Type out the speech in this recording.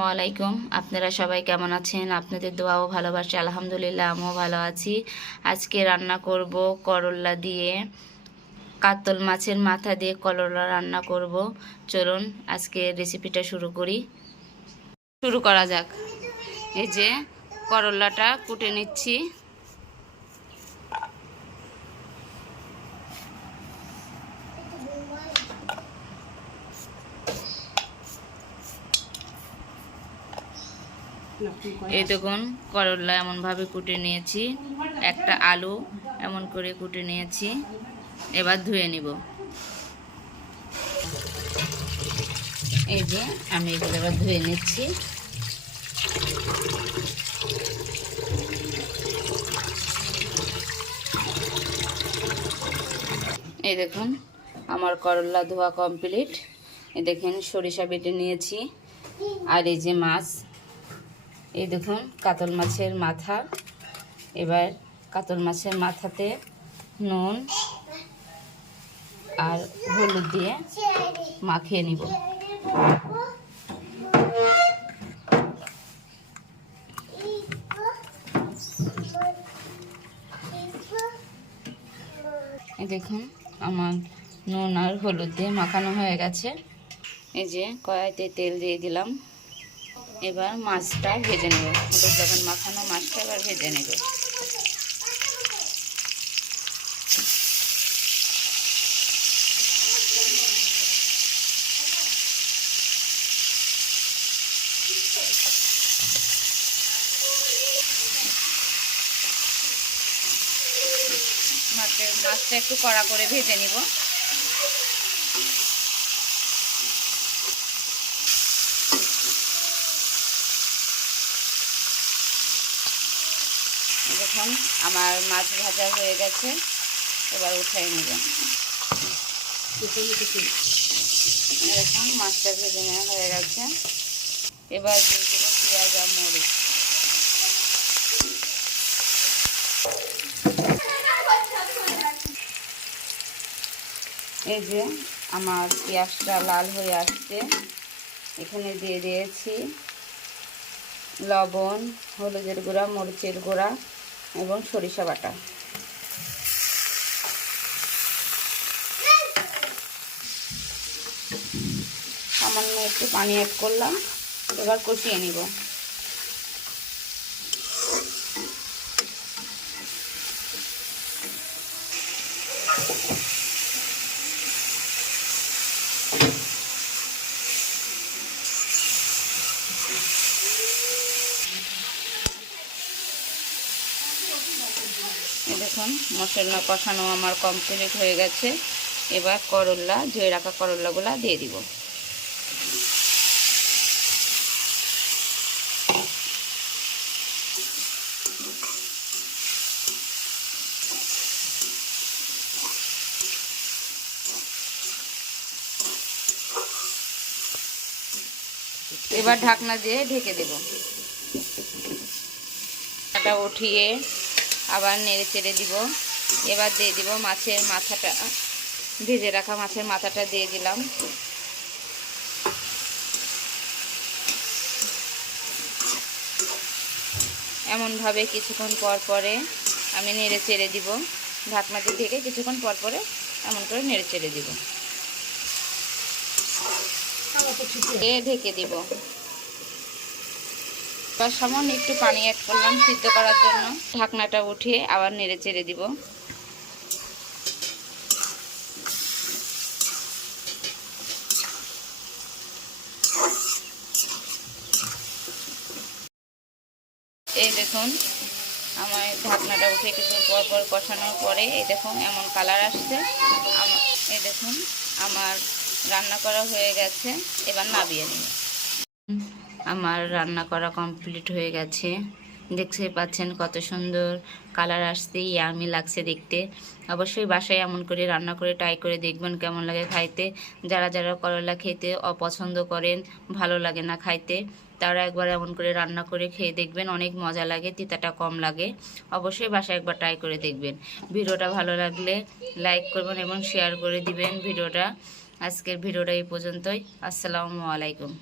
আসসালামু আলাইকুম। আপনারা সবাই কেমন আছেন? আপনাদের দোয়াও ভালোবাসি, আলহামদুলিল্লাহ, আমিও ভালো আছি। আজকে রান্না করব করল্লা দিয়ে। কাতল মাছের মাথা দিয়ে করলা রান্না করব। চলুন আজকে রেসিপিটা শুরু করি। শুরু করা যাক। এই যে করল্লাটা কুটে নিচ্ছি। এই দেখুন করলা এমনভাবে কুটে নিয়েছি। একটা আলু এমন করে কুটে নিয়েছি। এবার ধুয়ে নিব। এই যে আমি এগুলো এবার ধুয়ে নিচ্ছি। এই দেখুন আমার করলা ধোয়া কমপ্লিট। এই দেখেন সরিষা বেটে নিয়েছি। আর এই যে মাছ এই দেখুন, কাতল মাছের মাথা। এবার কাতল মাছের মাথাতে নুন আর হলুদ দিয়ে মাখিয়ে নিব। দেখুন, আমার নুন আর হলুদ দিয়ে মাখানো হয়ে গেছে। এই যে কড়াইতে তেল দিয়ে দিলাম। এবার মাছটা ভেজে নেব। হলুদ লবণ মাখানো মাছটা এবার ভেজে নেব। মাছটা একটু কড়া করে ভেজে নিব। দেখুন আমার মাছ ভাজা হয়ে গেছে, এবার উঠাই নেব। দেখুন মাছটা ভেজে নেওয়া হয়ে গেছে। এবার দিয়ে দেবো পেঁয়াজ আর মরিচ। এই যে আমার পেঁয়াজটা লাল হয়ে আসছে। এখানে দিয়ে দিয়েছি লবণ, হলুদের গুঁড়া, মরিচের গুঁড়া। এবং সরিষা বাটা। সামান্য একটু পানি অ্যাড করলাম এবার কষিয়ে নিব। এই দেখুন মশলা কষানো আমার কমপ্লিট হয়ে গেছে। এবার করল্লা ধুয়ে রাখা করল্লাগুলা দিয়ে দিব। এবার ঢাকনা দিয়ে ঢেকে দেব। এটা উঠিয়ে আবার নেড়ে চেড়ে দিব। এবার দিয়ে দিব মাছের মাথাটা ভেজে রাখা মাছের মাথাটা দিয়ে দিলাম। এমনভাবে কিছুক্ষণ পর পরে আমি নেড়ে চেড়ে দিব। ঢাকনাটি থেকে কিছুক্ষণ পর পরে এমন করে নেড়ে চেড়ে দিব। ঢেকে দিব। এবার সামান্য একটু পানি অ্যাড করলাম সিদ্ধ করার জন্য। ঢাকনাটা উঠিয়ে আবার নেড়ে চেড়ে দিব। এই দেখুন, আমার ঢাকনাটা উঠে কিছু পর পর কষানোর পরে এই দেখুন এমন কালার আসছে। এই দেখুন, আমার রান্না করা হয়ে গেছে। এবার নাবিয়ে নিই। আমার রান্না করা কমপ্লিট হয়ে গেছে। দেখতে পাচ্ছেন কত সুন্দর কালার আসছে ইয়ামি লাগছে দেখতে। অবশ্যই বাসায় এমন করে রান্না করে ট্রাই করে দেখবেন কেমন লাগে খাইতে। যারা যারা করলা খেতে অপছন্দ করেন, ভালো লাগে না খাইতে, তারা একবার এমন করে রান্না করে খেয়ে দেখবেন, অনেক মজা লাগে, তিতাটা কম লাগে। অবশ্যই বাসায় একবার ট্রাই করে দেখবেন। ভিডিওটা ভালো লাগলে লাইক করবেন এবং শেয়ার করে দিবেন ভিডিওটা। আজকের ভিডিওটা এই পর্যন্তই। আসসালামু আলাইকুম।